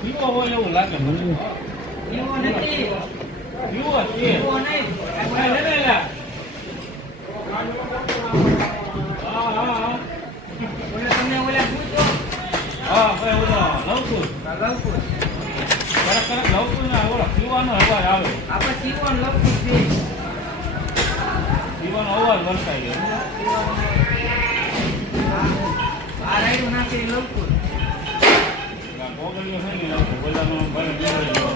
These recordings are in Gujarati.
પીવો હોય એવું લાગે મને. પીવો નથી. પીવો છે. પીવો નહીં. આ લે લે લે. હા. ઓલે તમને ઓલા પૂછો. હા ભાઈ ઓલો લવકુર. લવકુર. કડક લવકુર ના ઓલો પીવાનો અવાજ આવે. આપણે સીવણ લવકુર છે. પીવાનો અવાજ વરસાઈ ગયો. આ રાઈડું નાખી લવકુર. કોગળીઓ છે ને બધાનો ભાઈ નીકળી ગયો.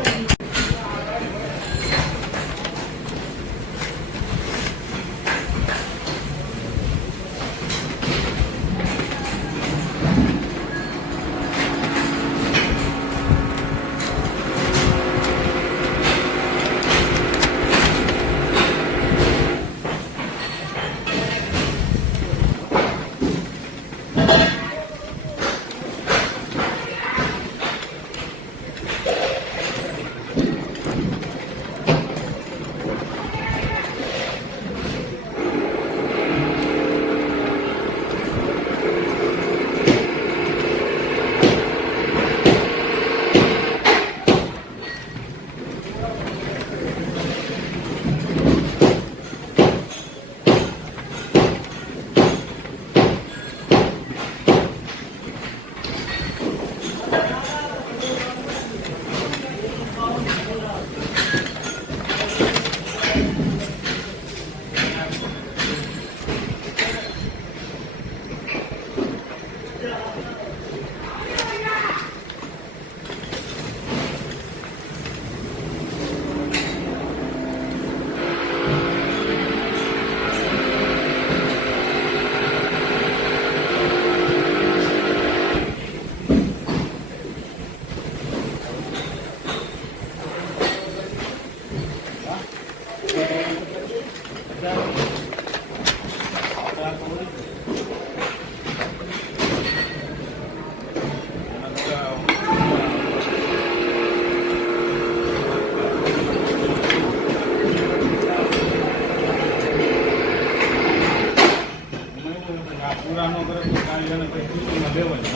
પૂરા ન કરે તો કાંઈ એને કંઈ ખુશીમાં લેવાય.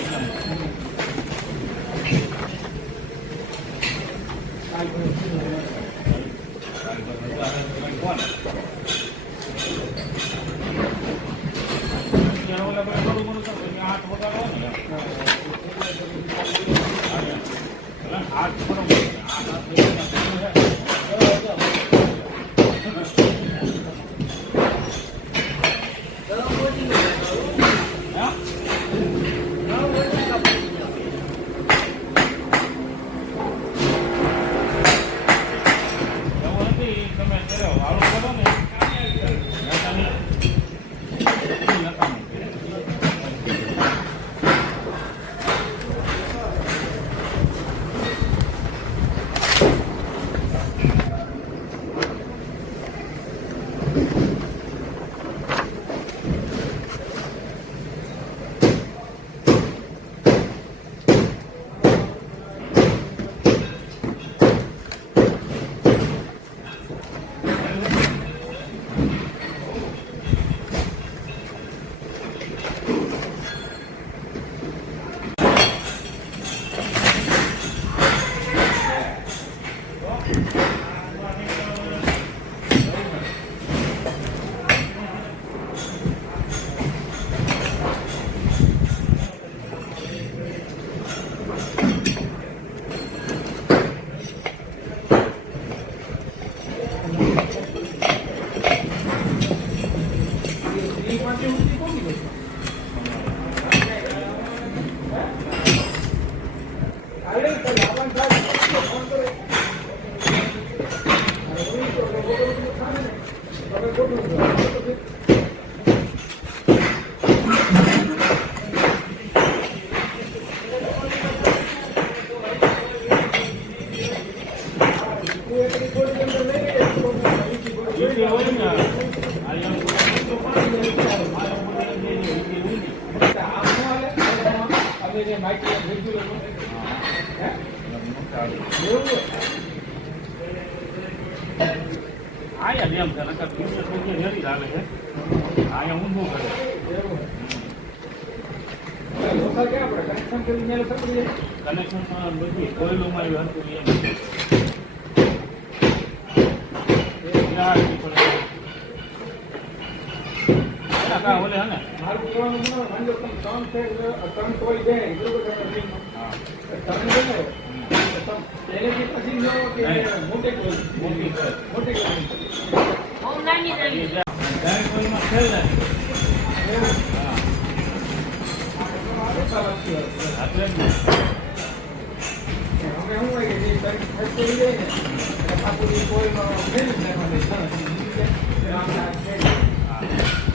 આયા નિયમ છે નકર પીને સોચે નરી લાગે છે આયા ઊંધું કરે. લોકો ક્યાં પડે કનેક્શન કરી મેળ કરી દે. કનેક્શન પણ બધી કોયલું મારી હતું એમ યાર પણ એના કા ઓલે હે ને મારું કહેવાનું મતલબ માની લો તમે ત્રણ છે ત્રણ કોઈ જાય બરોબર તમે ring હા ત્રણ છે ને તો તમે પહેલેથી પછી લો કે મોટે કોઈ મોટી કરે મોટે કોઈ બહુ નાની એ નાની. ડાયરેક્ટ કોઈમાં ખેલ ને એવું હા ઓછા વસ્તુ હોય. એટલે જ ને અમે શું હોય કે જે તારીખ થઈ જાય ને એટલે પાછું એ કોઈમાં ફેરવી નાખવાનું છે. એટલે આપણે આ છે. હા